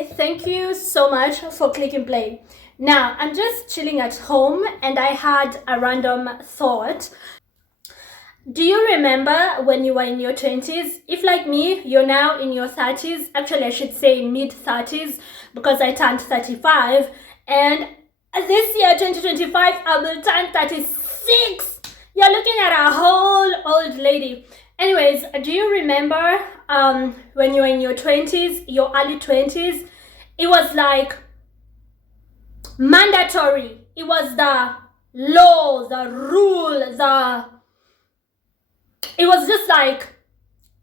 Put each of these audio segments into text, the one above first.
Hey, thank you so much for clicking play. Now, I'm just chilling at home and I had a random thought. Do you remember when you were in your 20s? If, like me, you're now in your 30s, actually, I should say mid 30s because I turned 35, and this year, 2025, I will turn 36. You're looking at a whole old lady. Anyways, do you remember when you were in your 20s, your early 20s? It was like mandatory. It was the law, the rule, it was just like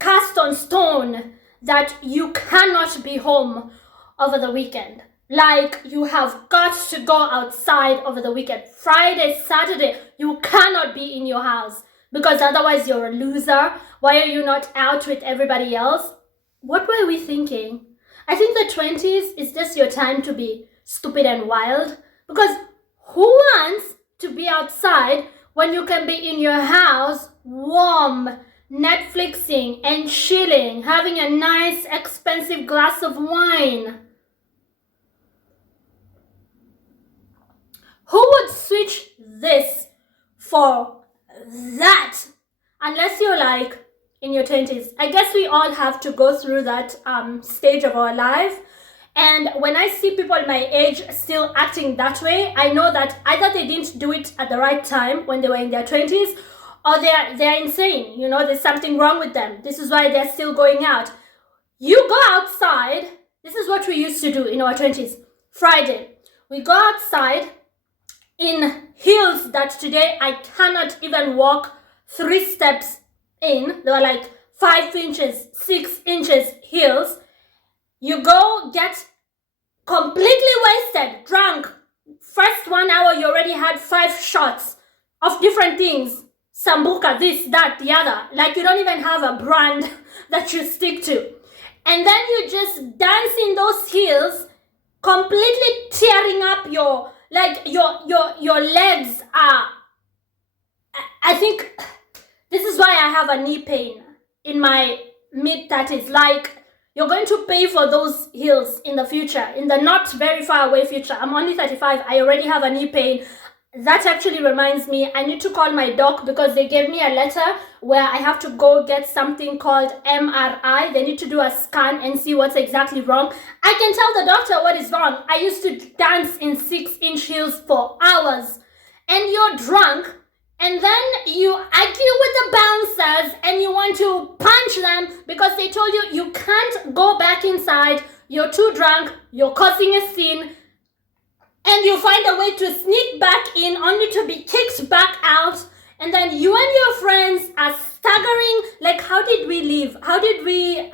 cast on stone that you cannot be home over the weekend. Like, you have got to go outside over the weekend. Friday, Saturday, you cannot be in your house because otherwise you're a loser. Why are you not out with everybody else? What were we thinking? I think the 20s is just your time to be stupid and wild, because who wants to be outside when you can be in your house, warm, Netflixing and chilling, having a nice expensive glass of wine? Who would switch this for that? Unless you're like in your 20s. I guess we all have to go through that stage of our life. And when I see people my age still acting that way, I know that either they didn't do it at the right time when they were in their 20s, or they're insane. You know, there's something wrong with them. This is why they're still going out. You go outside. This is what we used to do in our 20s. Friday, we go outside in heels that today I cannot even walk 3 steps in. They were like 5 inches, 6 inches heels. You go get completely wasted, drunk. First 1 hour, you already had 5 shots of different things. Sambuca, this, that, the other. Like, you don't even have a brand that you stick to. And then you just dance in those heels, completely tearing up your legs are. I think this is why I have a knee pain in my mid-30s. Like, you're going to pay for those heels in the future, in the not very far away future. I'm only 35. I already have a knee pain. That actually reminds me, I need to call my doc because they gave me a letter where I have to go get something called MRI. They need to do a scan and see what's exactly wrong. I can tell the doctor what is wrong. I used to dance in 6-inch heels for hours. And you're drunk, and then you argue with the bouncers and you want to punch them because they told you you can't go back inside. You're too drunk. You're causing a scene. And you find a way to sneak back in only to be kicked back out. And then you and your friends are staggering. Like, how did we live? How did we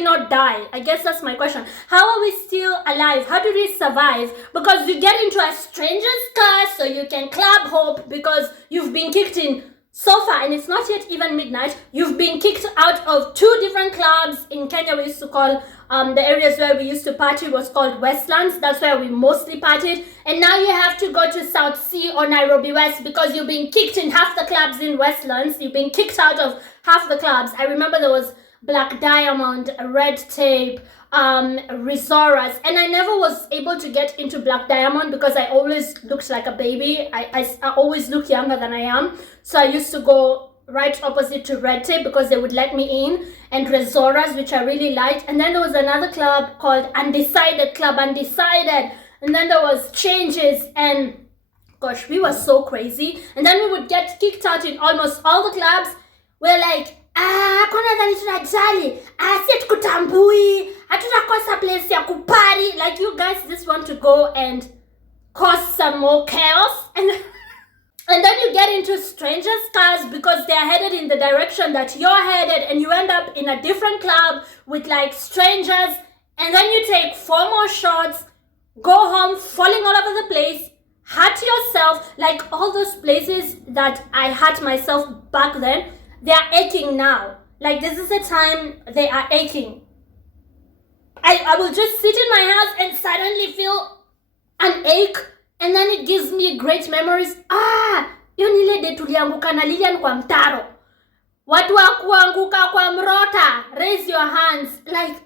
not die? I guess that's my question. How are we still alive? How did we survive? Because you get into a stranger's car so you can club hope because you've been kicked in so far, and it's not yet even midnight. You've been kicked out of 2 different clubs. In Kenya, we used to call the areas where we used to party was called Westlands. That's where we mostly partied. And now you have to go to South Sea or Nairobi West because you've been kicked in half the clubs in Westlands. You've been kicked out of half the clubs. I remember there was Black Diamond, Red Tape, Resoras, and I never was able to get into Black Diamond because I always looked like a baby. I always look younger than I am. So I used to go right opposite to Red Tape because they would let me in, and Resoras, which I really liked. And then there was another club called Undecided Club, Undecided. And then there was Changes, and gosh, we were so crazy. And then we would get kicked out in almost all the clubs. We're like, kona dhani tunajali, si hatukutambui, hatutakosa place ya kupari. Like, you guys just want to go and cause some more chaos. And then you get into strangers' cars because they're headed in the direction that you're headed, and you end up in a different club with like strangers, and then you take 4 more shots, go home falling all over the place, hurt yourself. Like, all those places that I hurt myself back then, they are aching now. Like, this is the time they are aching. I will just sit in my house and suddenly feel an ache, and then it gives me great memories. Hiyo ni ile day tulianguka na Lilian kwa mtaro. Watu wa kuanguka kwa mrota, raise your hands. Like,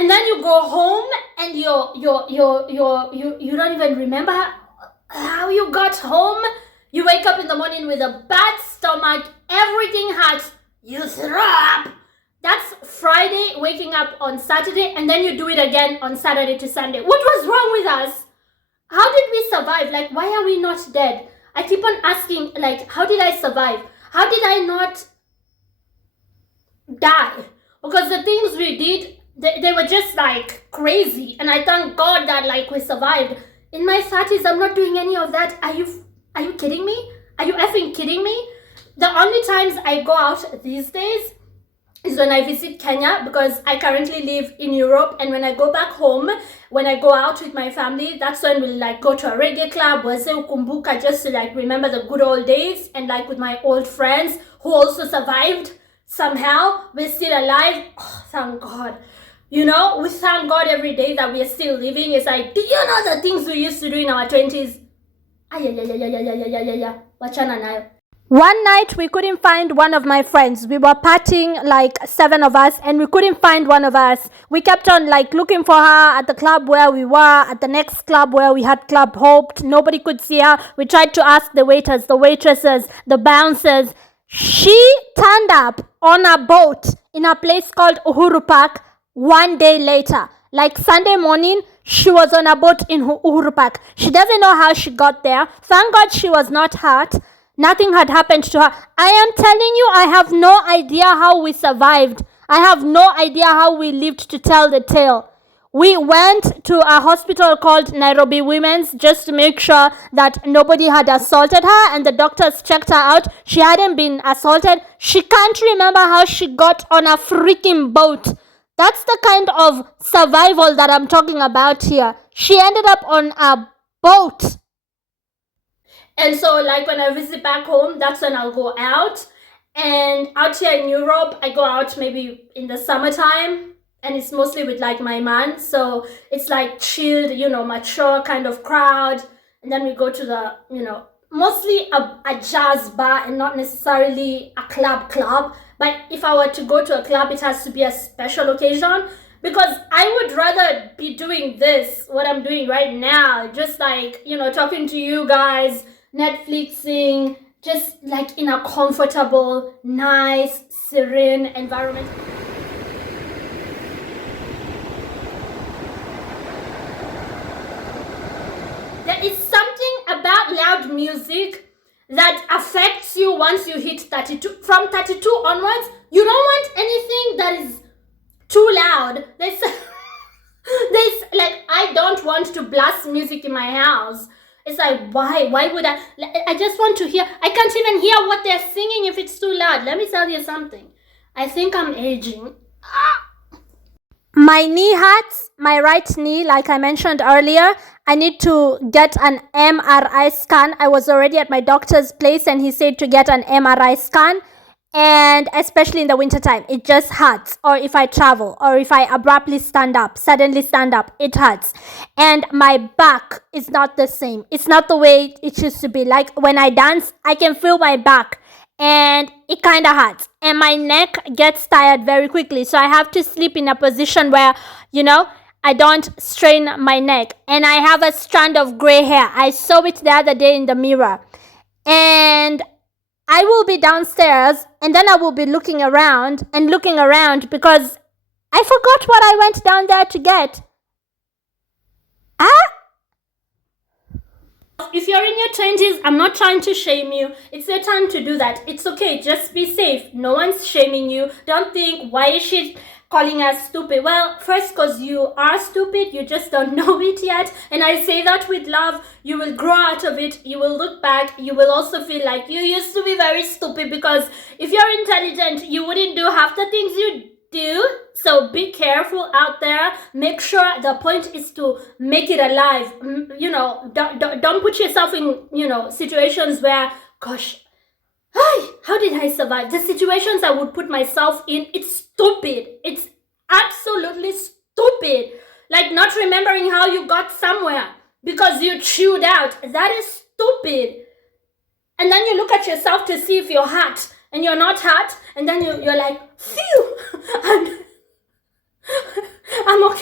And then you go home and you don't even remember how you got home. You wake up in the morning with a bad stomach, everything hurts, you throw up. That's Friday, waking up on Saturday, and then you do it again on Saturday to Sunday. What was wrong with us? How did we survive? Like, why are we not dead? I keep on asking, like, how did I survive? How did I not die? Because the things we did, they were just like crazy. And I thank God that like we survived. In my 30s, I'm not doing any of that. Are you kidding me? Are you effing kidding me? The only times I go out these days is when I visit Kenya, because I currently live in Europe, and when I go back home, when I go out with my family, that's when we'll like go to a reggae club, wase ukumbuka, just to like remember the good old days, and like with my old friends who also survived somehow. We're still alive. Oh, thank God. You know, we thank God every day that we are still living. It's like, do you know the things we used to do in our 20s? Wachana nayo. One night we couldn't find one of my friends. We were partying, like 7 of us, and we couldn't find one of us. We kept on like looking for her at the club where we were, at the next club where we had club hoped. Nobody could see her. We tried to ask the waiters, the waitresses, the bouncers. She turned up on a boat in a place called Uhuru Park one day later. Like Sunday morning, she was on a boat in Uhuru Park. She doesn't know how she got there. Thank God she was not hurt. Nothing had happened to her. I am telling you, I have no idea how we survived. I have no idea how we lived to tell the tale. We went to a hospital called Nairobi Women's just to make sure that nobody had assaulted her, and the doctors checked her out. She hadn't been assaulted. She can't remember how she got on a freaking boat. That's the kind of survival that I'm talking about here. She ended up on a boat. And so, like, when I visit back home, that's when I'll go out. And out here in Europe, I go out maybe in the summertime. And it's mostly with, like, my man. So, it's, like, chilled, you know, mature kind of crowd. And then we go to the, you know, mostly a jazz bar and not necessarily a club. But if I were to go to a club, it has to be a special occasion. Because I would rather be doing this, what I'm doing right now. Just, like, you know, talking to you guys, Netflixing, just like in a comfortable, nice, serene environment. There is something about loud music that affects you once you hit 32. From 32 onwards, you don't want anything that is too loud. There's like, I don't want to blast music in my house. It's like, why would I just want to hear. I can't even hear what they're singing if it's too loud. Let me tell you something. I think I'm aging. My knee hurts, my right knee, like I mentioned earlier. I need to get an MRI scan. I was already at my doctor's place and he said to get an MRI scan. And especially in the wintertime, it just hurts. Or if I travel, or if I abruptly suddenly stand up, it hurts. And my back is not the same. It's not the way it used to be. Like when I dance, I can feel my back and it kind of hurts. And my neck gets tired very quickly. So I have to sleep in a position where, you know, I don't strain my neck. And I have a strand of gray hair. I saw it the other day in the mirror. And I will be downstairs and then I will be looking around because I forgot what I went down there to get. If you're in your 20s, I'm not trying to shame you. It's your time to do that. It's okay. Just be safe. No one's shaming you. Don't think, why is she calling us stupid? Well, first, because you are stupid, you just don't know it yet. And I say that with love. You will grow out of it. You will look back. You will also feel like you used to be very stupid, because if you're intelligent, you wouldn't do half the things you do. So be careful out there. Make sure the point is to make it alive. You know, don't put yourself in, you know, situations where, gosh, how did I survive? The situations I would put myself in, it's stupid. It's absolutely stupid. Like not remembering how you got somewhere because you chewed out. That is stupid. And then you look at yourself to see if you're hurt and you're not hurt. And then you're like, phew, I'm okay.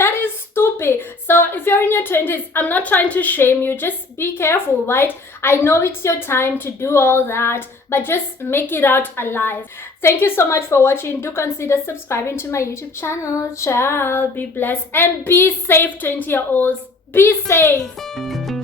that is stupid. So if you're in your 20s, I'm not trying to shame you. Just be careful, right? I know it's your time to do all that, but just make it out alive. Thank you so much for watching. Do consider subscribing to my YouTube channel. Ciao. Be blessed and be safe, 20-year-olds. Be safe.